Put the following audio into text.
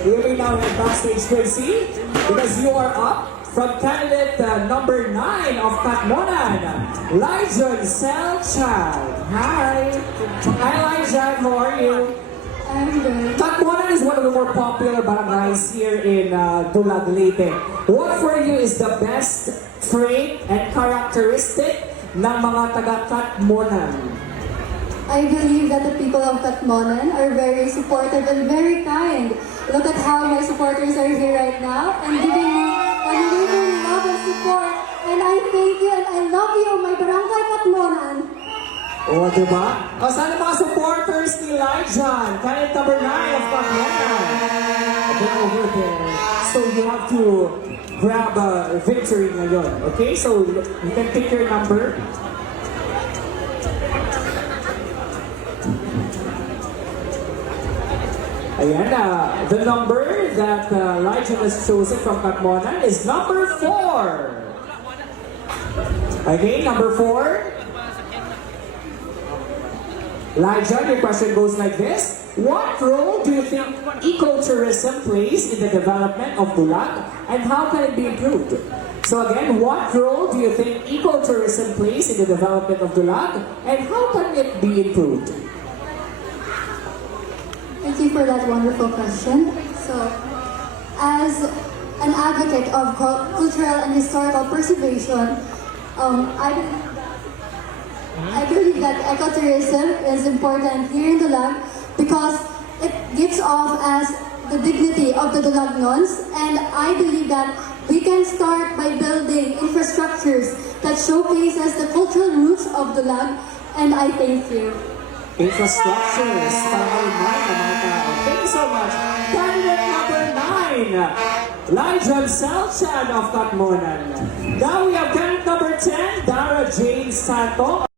We may now head backstage, Quincy, because you are up from candidate number 9 of Katmonan, Lyjon Selchad. Hi. Hi, Lyjon. How are you? I'm good. Katmonan is one of the more popular barangays here in Dulag, Leyte. What for you is the best trait and characteristic ng mga taga-Katmonan? I believe that the people of Katmonan are very supportive and very kind. Look at how my supporters are here right now and giving me unwavering love and support. And I thank you and I love you, my barangay Katmonan. O, diba? O, saan ang mga supporters ni Lyjon? Candidate number 9 of Katmonan. They're over there. So you have to grab a victory ngayon. Okay? So you can pick your number. Ayan, the number that Lyjon has chosen from Katmonan is number 4. Okay, number 4. Lyjon, your question goes like this. What role do you think ecotourism plays in the development of Dulag and how can it be improved? So again, what role do you think ecotourism plays in the development of Dulag and how can it be improved? Thank you for that wonderful question. So, as an advocate of cultural and historical preservation, I believe that ecotourism is important here in Dulag because it gives off as the dignity of the Dulagnons, and I believe that we can start by building infrastructures that showcases the cultural roots of Dulag, and I thank you. Infrastructures para ma-remind ng mga tao. Thank you so much. Candidate number 9, Lyjon Selchad of Katmonan. Now we have candidate number 10, Dara Jane Santo.